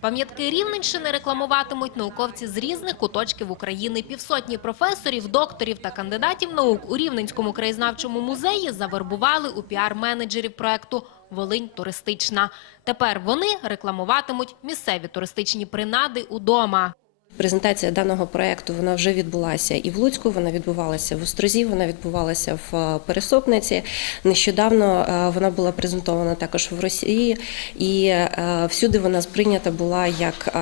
Пам'ятки Рівненщини рекламуватимуть науковці з різних куточків України. Півсотні професорів, докторів та кандидатів наук у Рівненському краєзнавчому музеї завербували у піар-менеджерів проекту «Волинь туристична». Тепер вони рекламуватимуть місцеві туристичні принади удома. Презентація даного проекту вона вже відбулася і в Луцьку, вона відбувалася в Острозі, вона відбувалася в е, Пересопниці. Нещодавно е, вона була презентована також в Росії, і е, всюди вона сприйнята була як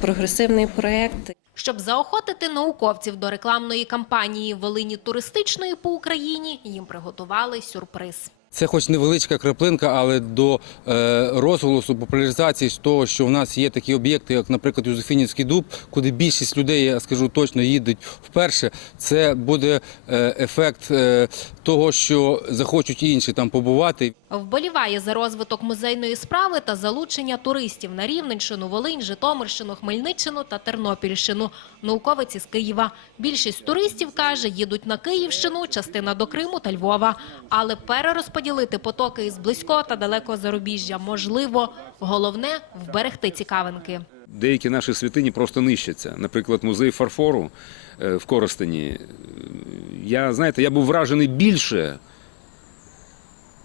прогресивний проект. Щоб заохотити науковців до рекламної кампанії Волині туристичної по Україні, їм приготували сюрприз. Це хоч невеличка краплинка, але до е, розголосу популяризації того, що в нас є такі об'єкти, як, наприклад, Юзефінівський дуб, куди більшість людей, я скажу точно, їдуть вперше. Це буде е, ефект е, того, що захочуть інші там побувати. Вболіває за розвиток музейної справи та залучення туристів на Рівненщину, Волинь, Житомирщину, Хмельниччину та Тернопільщину. Науковець із Києва. Більшість туристів, каже, їдуть на Київщину, частина до Криму та Львова. Але перерозподілити потоки із близького та далекого зарубіжжя можливо. Головне – вберегти цікавинки. Деякі наші святині просто нищаться. Наприклад, музей фарфору е, в Коростені. Я, знаєте, я був вражений більше,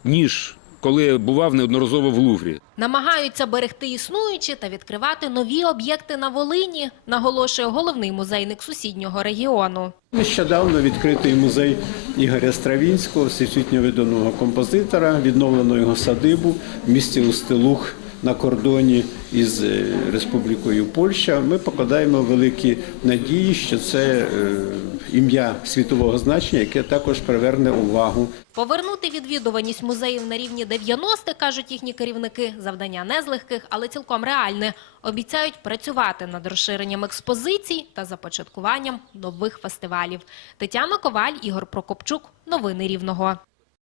ніж коли бував неодноразово в Луврі. Намагаються берегти існуючі та відкривати нові об'єкти на Волині, наголошує головний музейник сусіднього регіону. Нещодавно відкритий музей Ігоря Стравінського, всесвітньо відомого композитора, відновлено його садибу в місті Устилух на кордоні із е, Республікою Польща. Ми покладаємо великі надії, що це е, ім'я світового значення, яке також приверне увагу Повернути відвідуваність музеїв на рівні 90, кажуть їхні керівники, завдання не з легких, але цілком реальне. Обіцяють працювати над розширенням експозицій та започаткуванням нових фестивалів. Тетяна Коваль, Ігор Прокопчук. Новини Рівного.